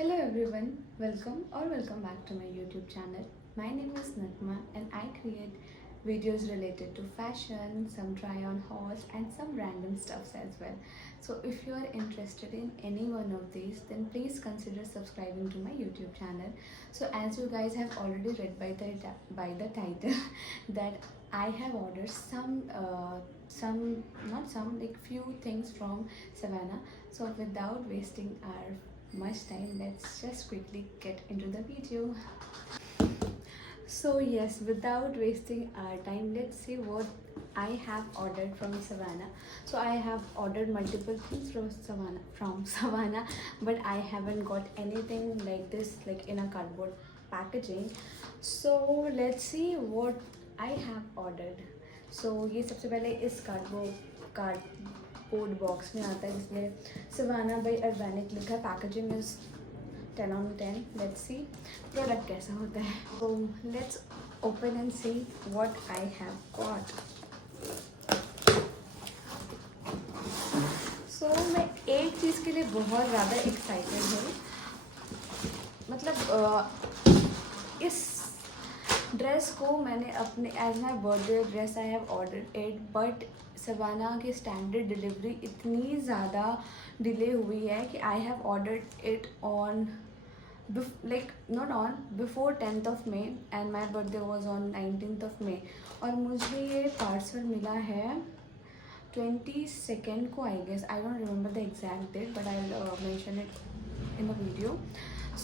Hello everyone, welcome back to my YouTube channel. My name is Natma and I create videos related to fashion, some try on hauls and some random stuffs as well. So if you are interested in any one of these, then please consider subscribing to my YouTube channel. So as you guys have already read by the title that I have ordered some not some like few things from Savannah. So without wasting our much time, let's just quickly get into the video. So yes, without wasting our time, let's see what I have ordered from Savannah. So I have ordered multiple things from Savannah, but I haven't got anything like this, like in a cardboard packaging. So let's see what I have ordered. So ये सबसे पहले इस cardboard box में आता है जिसमें savanna by organic लिखा है. Packaging is 10 on 10. Let's see product कैसा होता है. So let's open and see what I have got. So मैं एक चीज़ के लिए बहुत ज़्यादा एक्साइटेड हूँ. मतलब इस ड्रेस को मैंने अपने as my birthday dress I have ordered it, but Savana की स्टैंडर्ड डिलीवरी इतनी ज़्यादा डिले हुई है कि I have ordered it on like not on before 10th of May and my birthday was on 19th of May और मुझे ये parcel मिला है 22nd को. I guess I don't remember the exact date but I will mention it in the video.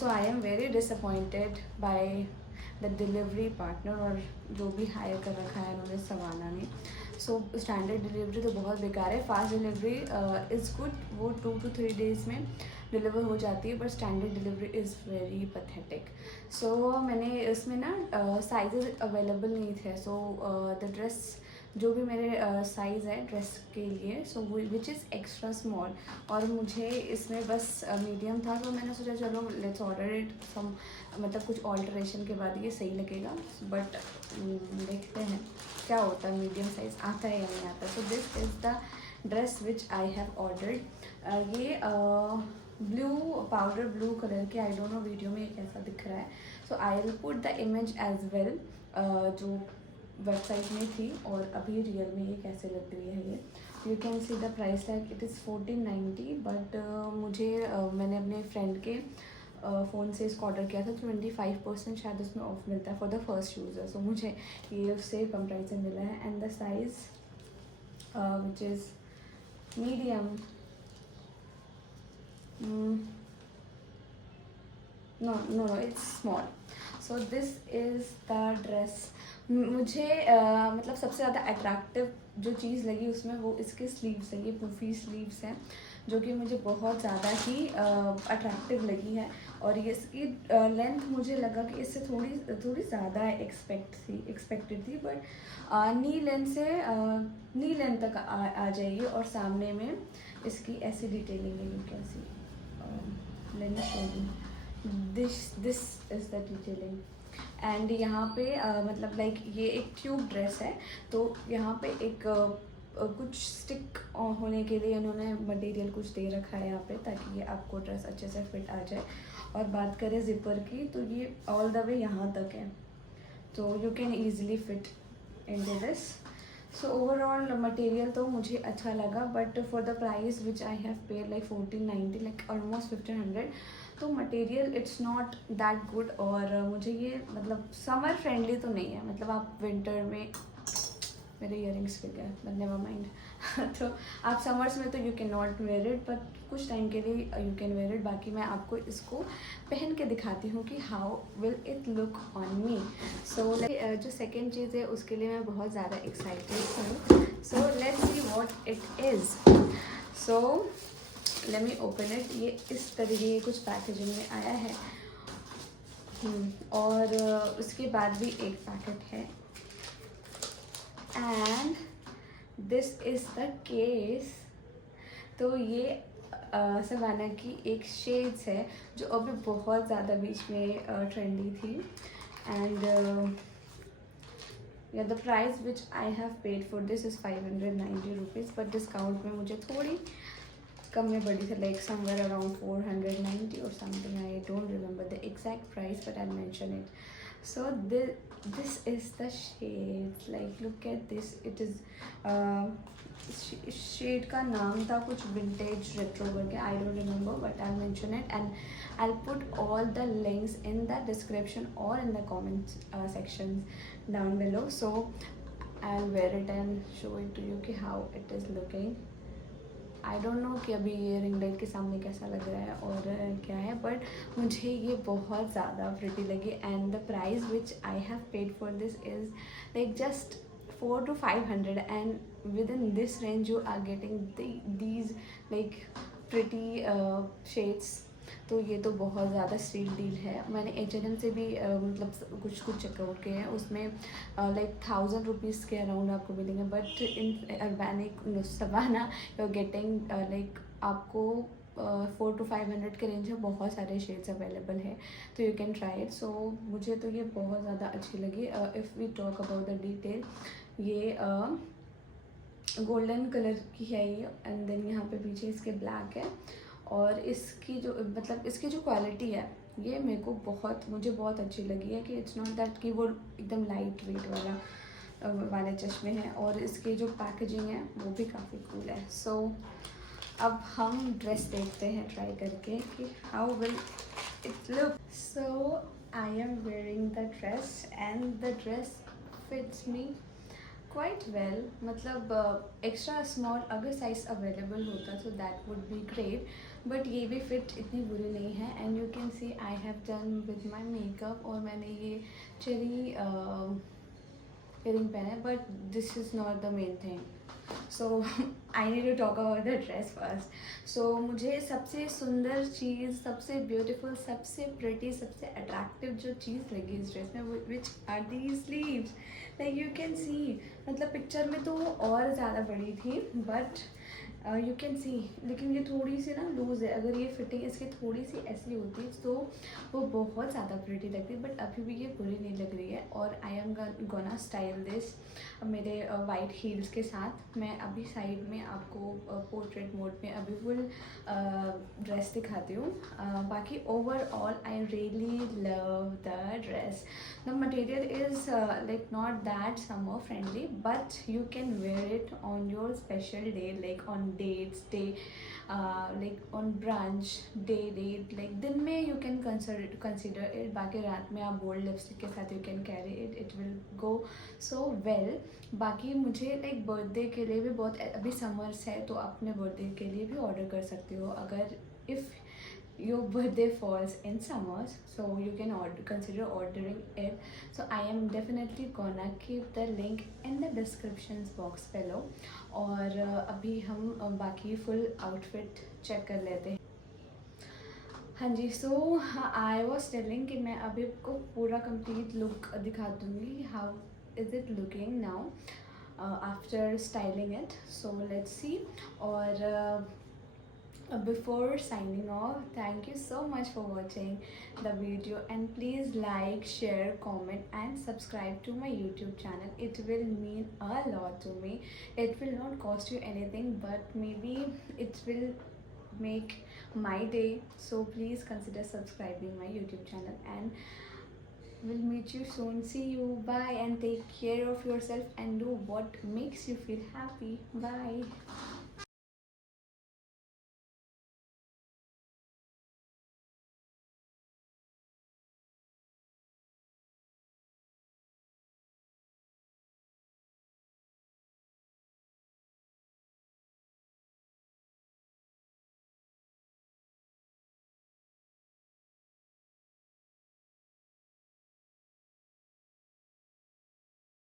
So I am very disappointed by the delivery partner और जो भी higher कर रखा है उन्होंने सवाना ने. सो स्टैंडर्ड डिलीवरी तो बहुत बेकार है. फास्ट डिलीवरी इज़ गुड, वो 2 to 3 days में डिलीवर हो जाती है, but standard delivery is very pathetic. So मैंने इसमें ना साइजेस अवेलेबल नहीं थे. सो द ड्रेस जो भी मेरे साइज़ है ड्रेस के लिए, सो विच इज़ एक्स्ट्रा स्मॉल, और मुझे इसमें बस मीडियम था. तो मैंने सोचा चलो लेट्स ऑर्डर इट सम, मतलब कुछ ऑल्टरेशन के बाद ये सही लगेगा. बट देखते हैं क्या होता है, मीडियम साइज़ आता है या नहीं आता. So this is the dress which I have ordered. ये ब्लू पाउडर ब्लू कलर के, आई डोंट नो वीडियो में कैसा दिख रहा है. So I will put the image as well जो वेबसाइट में थी और अभी रियल में ये कैसे लग रही है. ये you can see the price tag, it is 1490. But मुझे मैंने अपने फ्रेंड के फ़ोन से इसको ऑर्डर किया था. 25% शायद उसमें ऑफ मिलता है फॉर द फर्स्ट यूज़र. सो मुझे ये उससे कम प्राइस में मिला है. And the size which is medium, no, it's small. So this is the dress. मुझे मतलब सबसे ज़्यादा अट्रैक्टिव जो चीज़ लगी उसमें वो इसके स्लीव्स हैं. ये पुफी स्लीव्स हैं जो कि मुझे बहुत ज़्यादा ही अट्रैक्टिव लगी है. और ये इसकी लेंथ मुझे लगा कि इससे थोड़ी ज़्यादा एक्सपेक्टेड थी. बट नी लेंथ तक आ जाएगी. और सामने में इसकी ऐसी डिटेलिंग है. You can C, let me show you, this is the detailing. And यहाँ पे मतलब लाइक ये एक ट्यूब ड्रेस है, तो यहाँ पे एक कुछ स्टिक होने के लिए इन्होंने मटेरियल कुछ दे रखा है यहाँ पे, ताकि ये आपको ड्रेस अच्छे से फिट आ जाए. और बात करें ज़िपर की, तो ये ऑल द वे यहाँ तक है, तो you can easily fit into this. So overall material तो मुझे अच्छा लगा, but for the price which I have paid like 1490, like almost 1500, तो material it's not that good. और मुझे ये मतलब समर फ्रेंडली तो नहीं है. मतलब आप विंटर में, मेरे इयरिंग्स गिर गए बट नेवर माइंड. तो आप समर्स में तो you can not wear it, but कुछ टाइम के लिए यू कैन वेयर इट. बाकी मैं आपको इसको पहन के दिखाती हूँ कि how will it look on me. So जो सेकेंड चीज़ है उसके लिए मैं बहुत ज़्यादा एक्साइटेड हूँ. So let's see what it is. So let me open it. ये इस तरीके की कुछ पैकेजिंग में आया है. और उसके बाद भी एक पैकेट है. And this is the case. तो ये सवाना की एक शेड्स है जो अभी बहुत ज़्यादा बीच में ट्रेंडी थी. एंड या the price which I have paid for this is 590 rupees. But discount में मुझे थोड़ी कम में पड़ी थी, like somewhere around 490 or something. I don't remember the exact price, but I'll mention it. So this is the shades. Like look at this. It is shade का नाम था कुछ vintage retro करके. I don't remember, but I'll mention it and I'll put all the links in the description or in the comment sections down below. So I'll wear it and show it to you कि how it is looking. I don't know कि अभी ये ring light के सामने कैसा लग रहा है और क्या है, बट मुझे ये बहुत ज़्यादा प्रिटी लगी and the price which I have paid for this is like just 400 to 500 and within this range you are getting these like pretty shades. तो ये तो बहुत ज़्यादा स्टील डील है. मैंने H&M से भी मतलब कुछ चेकआउट किए हैं, उसमें लाइक 1000 रुपीज़ के अराउंड आपको मिलेंगे, but in Urbanic Savana you are getting like आपको 400 to 500 के रेंज में बहुत सारे शेड्स अवेलेबल है, तो you can try it. So मुझे तो ये बहुत ज़्यादा अच्छी लगी. If we talk about the detail, ये गोल्डन कलर की है ये, एंड देन यहाँ पे पीछे इसके ब्लैक है. और इसकी जो मतलब इसकी जो क्वालिटी है ये मेरे को मुझे बहुत अच्छी लगी है कि इट्स नॉट दैट कि वो एकदम लाइट वेट वाले चश्मे हैं, और इसकी जो पैकेजिंग है वो भी काफ़ी कूल है. सो अब हम ड्रेस देखते हैं ट्राई करके कि how will it look. So I am wearing the dress and the dress fits me quite well. मतलब एक्स्ट्रा स्मॉल अगर साइज़ अवेलेबल होता तो that would be great, but ये भी फिट इतनी बुरी नहीं है. And you can see I have done with my makeup, और मैंने ये चेरी इयरिंग पहना है, but this is not the main thing. So I need to talk about the dress first. So मुझे सबसे सुंदर चीज़, सबसे ब्यूटीफुल, सबसे प्रिटी, सबसे अट्रैक्टिव जो चीज़ लगी इस ड्रेस में, which are the sleeves. Like you can see, मतलब पिक्चर में तो वो और ज़्यादा बड़ी थी, बट यू कैन सी, लेकिन ये थोड़ी सी ना लूज़ है. अगर ये फिटिंग इसकी थोड़ी सी ऐसी होती तो वो बहुत ज़्यादा प्रिटी लगती, बट अभी भी ये बुरी नहीं लग रही है. और I am gonna style this मेरे वाइट हील्स के साथ. मैं अभी साइड में आपको पोर्ट्रेट मोड में अभी फुल ड्रेस दिखाती हूँ. बाकी overall I really love the dress. The material is like not that summer friendly, but you can wear it on your special day, like on dates day, like on brunch date, like दिन में you can consider it. बाकी रात में आप bold lipstick के साथ you can carry it, it will go so well. बाकी मुझे लाइक बर्थडे के लिए भी बहुत, अभी समर्स है तो अपने बर्थडे के लिए भी ऑर्डर कर सकते हो अगर if your birthday falls in summers, so you can consider ordering it. So I am definitely gonna keep the link in the description box below. और अभी हम बाकी फुल आउटफिट चेक कर लेते हैं. हाँ जी. सो आई वॉज टेलिंग कि मैं अभी आपको पूरा कंप्लीट लुक दिखा दूँगी. How is it looking now after styling it. So let's see. और before signing off, thank you so much for watching the video, and please like, share, comment and subscribe to my YouTube channel. It will mean a lot to me. It will not cost you anything, but maybe it will make my day. So please consider subscribing my YouTube channel, and we'll meet you soon. See you. Bye, and take care of yourself and do what makes you feel happy. Bye.